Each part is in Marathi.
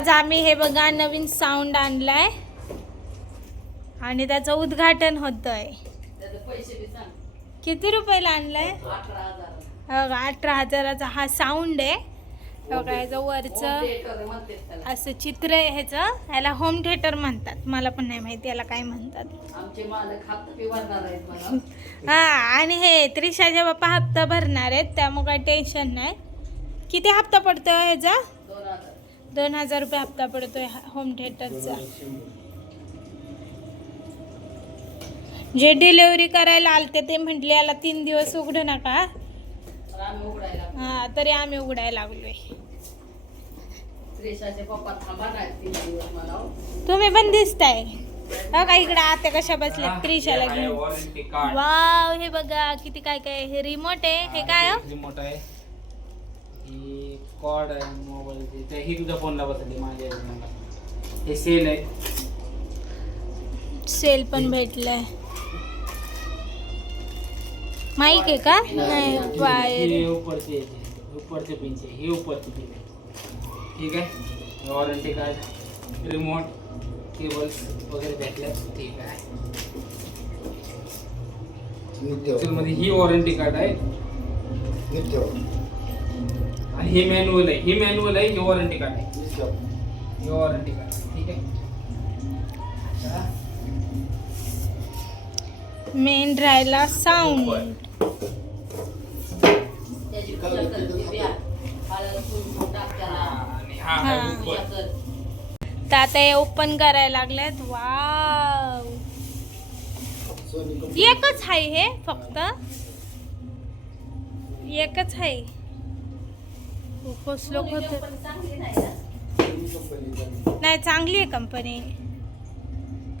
आज आम्ही हे बघा नवीन साऊंड आणलाय आणि त्याचं उद्घाटन होतंय. किती रुपयाला आणलाय? 18,000चा हा साऊंड आहे. बघा ह्याचं वरचं असं चित्र आहे ह्याचं. ह्याला होम थिएटर म्हणतात. मला पण नाही माहिती याला काय म्हणतात. हा आणि हे त्रिशाचे बाप्पा हप्ता भरणार आहेत त्यामुळे काही टेन्शन नाही. किती हप्ता पडतोय ह्याचा? 2,000 रुपये हप्ता पडतोय होम थिएटरचा. जे डिलिव्हरी करायला आलते ते म्हटले याला 3 दिवस उघडू नका. हा तरी आम्ही उघडायला लागलोय. तुम्ही पण दिसताय का इकडे आता कशा बसल्या त्रिशाला घेऊन. वाव हे बघा किती काय काय. हे रिमोट आहे. हे काय रिमोट आहे. ही कॉर्ड आहे मोबाईलची. ही तुझ्या फोनला बसली माझ्या. हे सेल आहे. सेल पण भेटलाय. माईक आहे का? नाही वायर. ऊपरचे पिनचे हे ऊपरचे पिन आहे. ठीक आहे. वॉरंटी कार्ड रिमोट केबल्स वगैरे भेटले. ठीक आहे. मध्ये ही वॉरंटी कार्ड आहे आणि हे मॅन्युअल आहे. ही मॅन्युअल आहे. ही वॉरंटी कार्ड आहे. ही वॉरंटी कार्ड. ठीक आहे. मेन राहिला साऊंड. तर आता हे ओपन करायला लागलेत. वाव एकच आहे हे फक्त एकच आहे. खूपच लोक होते. नाही चांगली आहे कंपनी.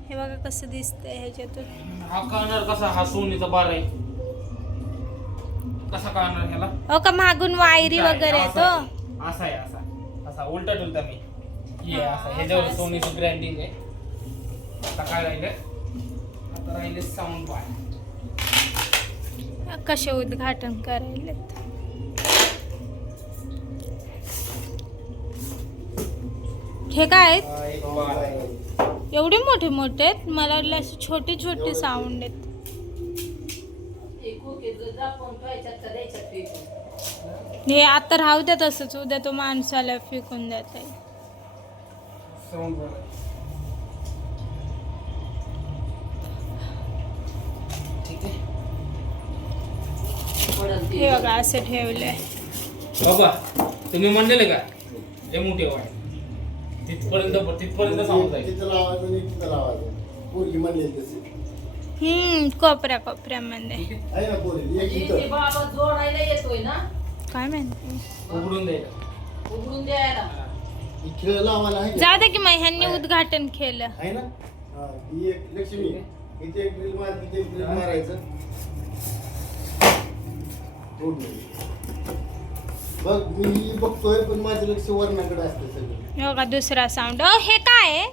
हे बघा कसं दिसतंय ह्याच्यातून. हा कळणार कसा? हा सोनीचा बार आहे. कसा कळणार ह्याला? हो का मागून वायरी वगैरे आहे तो. असा आहे. असा असा उलटा टुलता मी. हे असं ह्याच्यावर सोनीची ब्रँडिंग आहे. आता काय राहिलं? आता राहिले साऊंड बार. कसे उद्घाटन करायलेत. हे काय आहेत? एवढे मोठे मोठे आहेत. मला वाटलं असे छोटे छोटे साऊंड आहेत. हे आता राहू द्या तसंच. उद्या तो माणसाला फेकून देत आहे. ठीक आहे. हे बघा असं ठेवलंय. बाबा तुम्ही म्हणलेले का हे मोठे वाय तिथपर्यंत साऊंड जाईल. कोपऱ्या कोपऱ्यामध्ये काय म्हणते. उघडून द्यायला. जाऊ दे की मग ह्यांनी उद्घाटन केलं. बघ मी बघतोय पण माझं लक्ष वर्णाकडे असतं सगळं. हो का दुसरा साऊंड. हे काय आहे?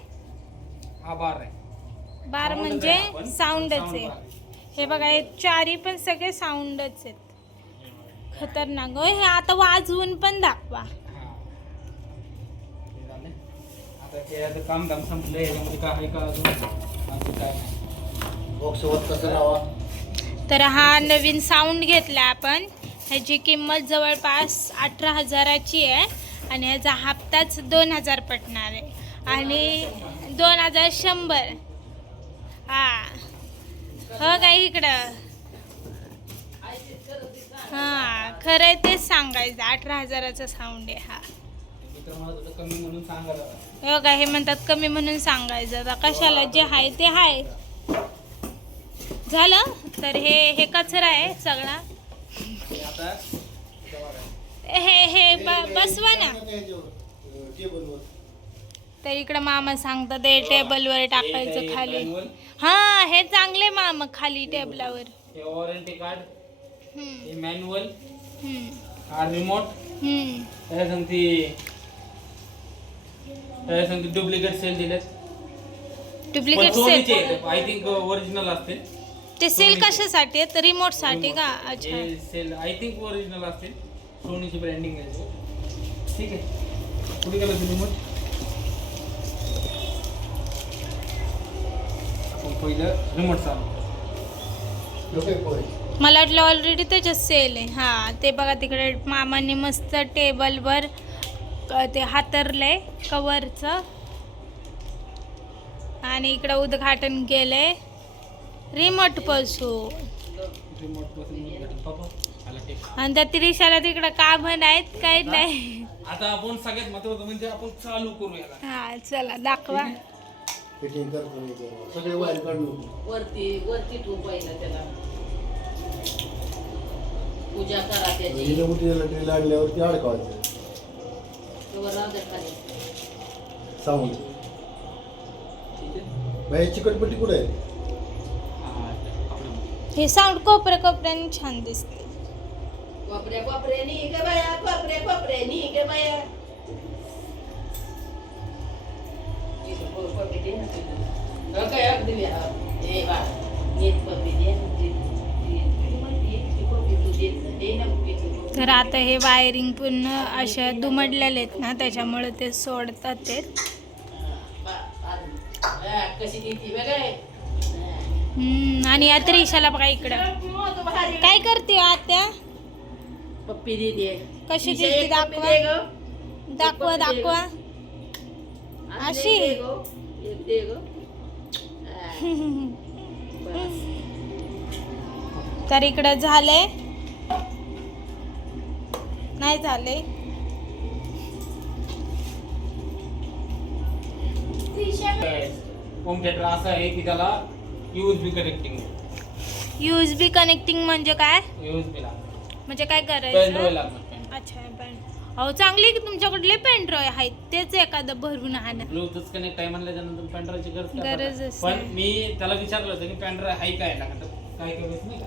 हा बार आहे. बार म्हणजे साऊंडच आहे. हे बघा हे चारी पण सगळे साऊंडच आहेत. खतरनाक. हो हे आता वाजवून पण दाखवा. आता काम दाम संपलं. याच्यामध्ये काय आहे का अजून काय बॉक्सवर कसं लावा. तर हा नवीन साऊंड घेतला आपण. ह्याची किंमत जवळपास 18,000ची आहे आणि ह्याचा हप्ताच 2,000 पडणार आहे आणि 2,100. हा हो काय इकडं. हा खरं आहे तेच सांगायचं. 18,000चा साऊंड आहे हा. कमी म्हणून सांगायला. हो काय हे म्हणतात कमी म्हणून सांगायचं. आता कशाला जे आहे ते आहे. झालं तर हे कचरा आहे सगळा. हे बसवा ना. तर इकडे मामा सांगतात ते टेबलवर टाकायचं खाली. हा हे चांगले मामा खाली टेबलावर. हे वॉरंटी कार्ड. हे मॅन्युअल. हा रिमोट. त्याच्या सांगते डुप्लिकेट सेल दिलेत. Duplicate cell I think original असतील. ते सेल कशासाठी आहेत? रिमोट साठी का? अच्छा सेल आय थिंक ओरिजिनल असतील. सोनीची ब्रँडिंग आहे. ठीक आहे. कुठे गेलं रिमोट? पहिलं रिमोट चालू. मला वाटलं ऑलरेडी त्याच्यात सेल आहे. हा ते बघा तिकडे मामाने मस्त टेबलवर ते हातरलंय कवरचं आणि इकडं उद्घाटन केलंय रिमोट पासून. रिमोट पासून उद्घाटन पापा आला टेप. आणि त्या त्रिशाला तिकडं का म्हणायत काही नाही. आता आपण सगळ्यात महत्वाचं म्हणजे आपण चालू करू याला. हा चला दाखवा. फिटिंग करतो सगळे वायर काढून वरती ठेवू पहिलं त्याला पूजा करा त्याची हिला उठीला टेल लागल्यावरती अडकवायचं तेव्हा राहू द्या खाली. साऊंड ठीक आहे. बाई चिकटपट्टी कुठे आहे? हा, आपलं हे साऊंड कोपऱ्याने छान दिसते. कोपरे नी गे बाया कोपरे नी गे बाया कोपरे दे ना काय अगदी ए बा नीट कोपरे दे तर आता हे वायरिंग पूर्ण अशा दुमडलेले आहेत ना त्याच्यामुळे ते सोडतात ते. कशी देती बघाय आणि या त्रिशाला बघा इकडं काय करते हो आत्या? पप्पी दे दे कशी दिसते दाखवा दाखवा दाखवा. अशी एक दे गो तर इकडं झालंय नाही झाले. होम थिएटर असं आहे की त्याला USB कनेक्टिंग USB कनेक्टिंग म्हणजे काय? USB ला म्हणजे काय पेन ड्राईव्ह करायचं? लागणार. अच्छा पेन. अहो चांगली की तुमच्याकडले पेन ड्राईव्ह आहेत तेच एखादं भरून आणा. ब्लूटूथ कनेक्ट आहे म्हणल्याच्यानंतर पेन ड्राईव्हची गरज काय गरजच पडणार? पण नाही. मी त्याला विचारलं होतं की पेन ड्राईव्ह आहे काय लागत काय करायचं नाही का.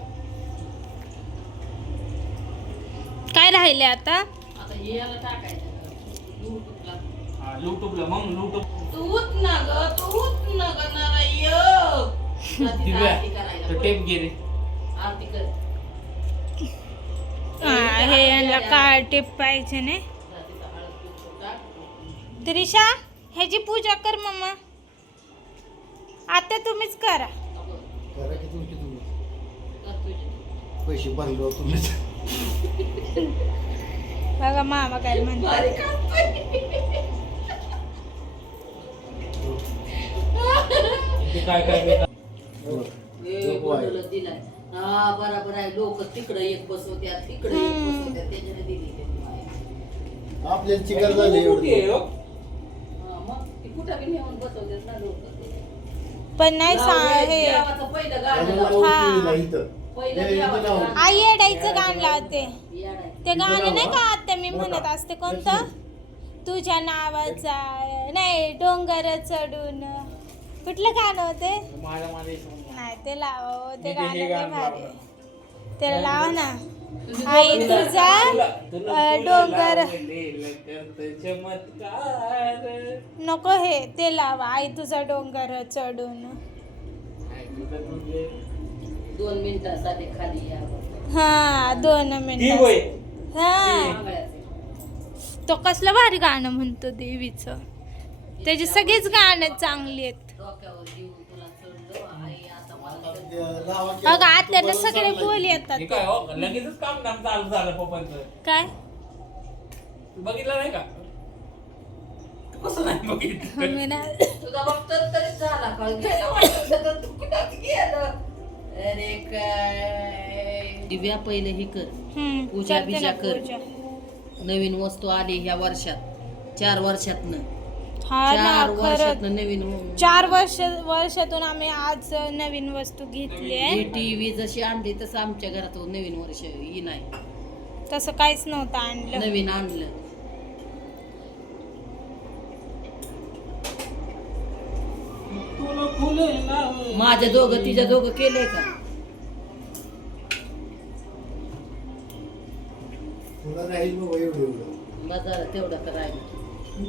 काय राहिले आता? आता हे याला टाकायचं ब्लूटूथला हा युट्यूबला मग युट्यूब तूच ना ग नाराय दिव्या तर टेप घे रे. आरती कर हे यांना काळ टेप पाहिजे ने. रात्रीचा हळद कुंकू टाक. त्रिशा ह्याची पूजा कर मम्मा. आता तुम्हीच करा. नको, करा की तुम्ही कर तुझी. पैसे भरले तुम्ही बघा मामा काय म्हणतात. भारी कापतोय. ते काय काय बेटा. ए, गोंधळच दिलाय. हा बरोबर आहे लोक तिकडे एक बसवत्या तिकडे एक बसवत्या त्याच्याने दिली त्यांनी माहिती. आपल्याला चिकार झाले कुठे आहे एवढं हो? हा, मग ती कुठं बी नेऊन बसवतात ना लोक पण नाही हे देवाचं पहिलं गाणं आणि लाव. मला हा. ओळखीला नाही इथं. पहिलं हे इथं देवाचं लावून. गाणं. आई येडायचं गाणं लावते. येडाय. ते गाणं इथं नाही लावा. का आता मी म्हणत असते कोणतं? तुझ्या नावाचा नाही डोंगर चढून कुठलं गाणं होते? माझ्या माझ्या हिशोबाने. नाही ते लावा ते मी ते गाणं हे लय गाणं भारी. लावलं. त्याला लावा ना. तुझी आई डोंगर तुझा डोंगर चमत्कार. नको हे ते लावा आई तुझा डोंगर चढून. 2 मिनिटासाठी खाली यावं. हा 2 ती मिनिट. होय. हा सांगायचं. तो कसलं भारी गाणं म्हणतो देवीचं. त्याची सगळीच गाणं चांगली आहेत. डोक्यावर घेऊन तुला चढलो आई आता मला लावा की. अगं आतल्याला सगळे बोल येतात. हे काय हो लगेचच काम काम चालू झालं पप्पांचं. काय बघितलं नाही का तू कसं नाही बघितलं. मी ना तुझा बघतर तरी झाला का गेलं वाटतं तर तू कुठं गेलं अरे काय दिव्या पहिले हे कर पूजा करते बिजा ना कर. पूजा. नवीन वस्तू आली ह्या वर्षात 4 वर्षातनं हा ना 4 खरंच वर्षातनं नवीन 4 वर्षातून आम्ही आज नवीन वस्तू घेतली ही आहे. टीव्ही जशी आणली तसं आमच्या घरात नवीन वर्ष ही नाही तसं काहीच नव्हतं आणलं. नवीन आणलं फुलं फुलं लावली. माझ्या दोघं तिच्या दोघं केलंय का तुला राहील बाबा एवढं एवढं बाजारात तेवढं करायला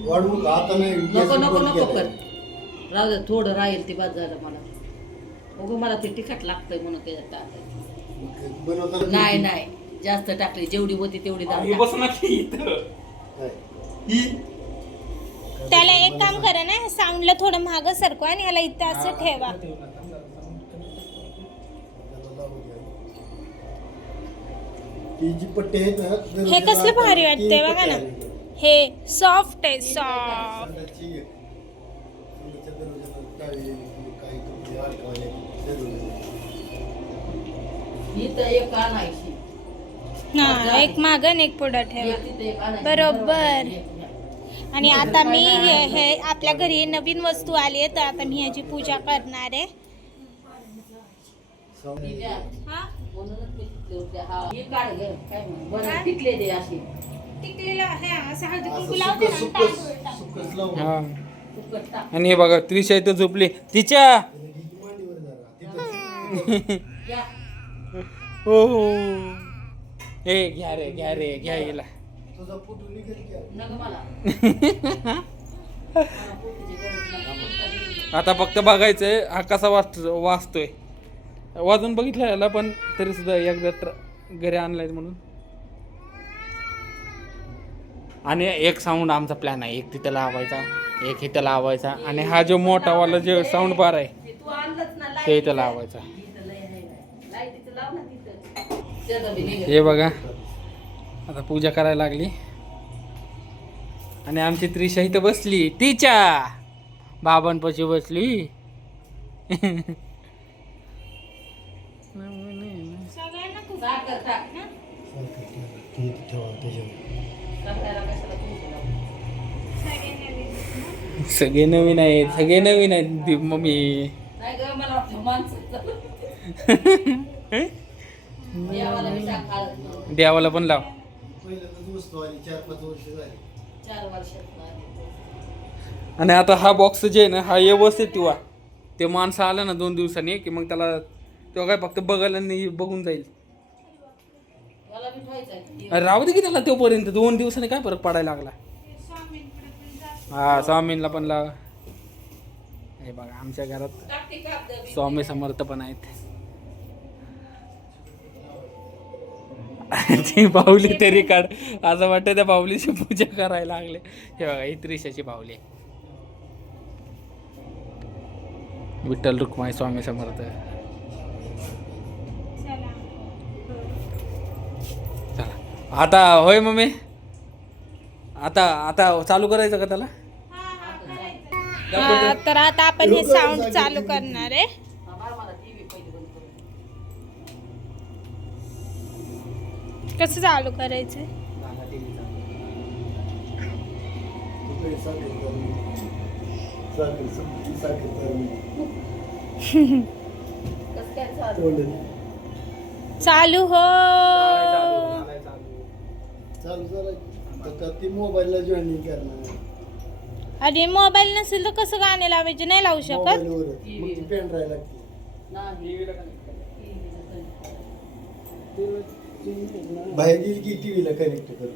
वाढवू का? आता नाही नको नको गॅस नको बंद कर केलंय. राहू दे थोडं राहील ते बाद झालं मला अगो मला ते तिखट लागतंय म्हणून त्याच्यात टाकायचं बनवताना नाही नाही जास्त टाकली जेवढी होती तेवढी डाळ हे टाक. बस ना की इथं. काय? ही त्याला एक काम करा ना साऊंडला थोडं मागं सरकवा आणि ह्याला इथं असं ठेवा. ही जी पट्टी आहेत ना हे दरवाजाला कसलं भारी तीन वाटतंय बघा पट्ट्या ना. आहेत. हे सॉफ्ट आहे सॉफ्ट. संडासची एक. संडासच्या दरवाजाला टाळी, काही कपडे अडकवायला दरवाजाला. ही तर एक आणायची. हा एक मागं आणि एक पुढं ठेवा. तिथे एक आणायची. बरोबर. आणि आता मी हे आपल्या घरी नवीन वस्तू आली आहे तर आता मी ह्याची पूजा करणार आहे. ही द्या. हा म्हणूनच मी तिथले होते. हा, हे काढ गं. काय म्हणू? बरं, काय? टिकले दे अशी. टिकलेलं हे असं हळदी कुंकू असं लावते ना सुक्क- तांदूळ सुक्क- टाकून. सुक्कच लावून. हा फुकट टाक. आणि हे बघा त्रिशा इथं झोपली तिच्या. मांडीवर जरा. तिथं. द्या. हो हे घ्या रे घ्या हिला. तुझा फोटो निघेल की आता? नको मला. मला पोतीची गरज नाही. आता फक्त बघायचंय हा कसा वाचतोय. वाजून बघितलं याला पण तरी सुद्धा एकदा घरी आणलाय म्हणून. आणि एक साऊंड आमचा प्लॅन आहे. एक तिथं लावायचा एक इथं लावायचा आणि हा जो मोठा वाला जो साऊंड बार आहे ते तू आणलंच ना ते लाईट. इथं लावायचा. इथं लय आहे ना. लाईटीचं लाव ना तिथं. त्याचं बी निघेल. हे बघा आता पूजा करायला लागली आणि आमची त्रिशा इथं बसली तिच्या बाबांपाशी बसली. सगळ्यांना खूप साखर टाक ना. ते ठेवा त्याच्यावर. साखरेला कशाला कुंकू लावू? सगळे नवीन आहेत मम्मी. नाही गं, मला वाटलं माणसं. देवाला बी टाक हळद. देवाला पण लाव. पहिल्यांदाच वस्तू आली 4-5 वर्ष झाली. 4 वर्षात नाही. आणि आता हा बॉक्स जे आहे ना हा व्यवस्थित ठेवा. ते माणसं आलं ना 2 दिवसांनी की मग त्याला तो काय फक्त बघायला नाही बघून जाईल. मला बी ठेवायचं आहे. अरे राहू दे की त्याला तोपर्यंत 2 दिवसांनी काय फरक पडायला लागला. हा स्वामींना पण लाव. हे बघा आमच्या घरात टाकते कागद बी. स्वामी समर्थ पण आहेत. ती बाहुली तरी काढ असं वाटतं त्या बाहुलीची पूजा करायला लागले. हे बघा ही त्रिशाची बाहुली आहे. विठ्ठल रुक्माई स्वामी समर्थ. चला आता होय मम्मी आता चालू करायचं का त्याला. हा, तर आता आपण हे साऊंड चालू करणार आहे. मार मला टीव्ही पहिली बंद करून. कसं चालू करायचं. तिकडे साखर करून. साखर करून. कसं काय चालू? तोंडाने. चालू हो. चालू झालं. आता ती मोबाईलला जॉईनिंग करणार. आणि मोबाईल नसेल तर कसं गाणे लावायचे नाही लावू शकत. मोबाईलवरच. मग ती पेन ड्राईव्ह लागते. नाही. बाहेर गेली की टीव्हीला कनेक्ट करून.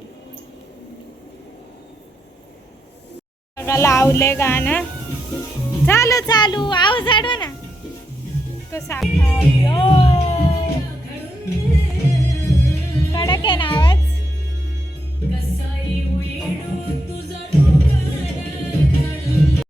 बघा लावले गाणं. चालू चालू आवाज आडवा ना. कसा कडक आहे ना आवाज.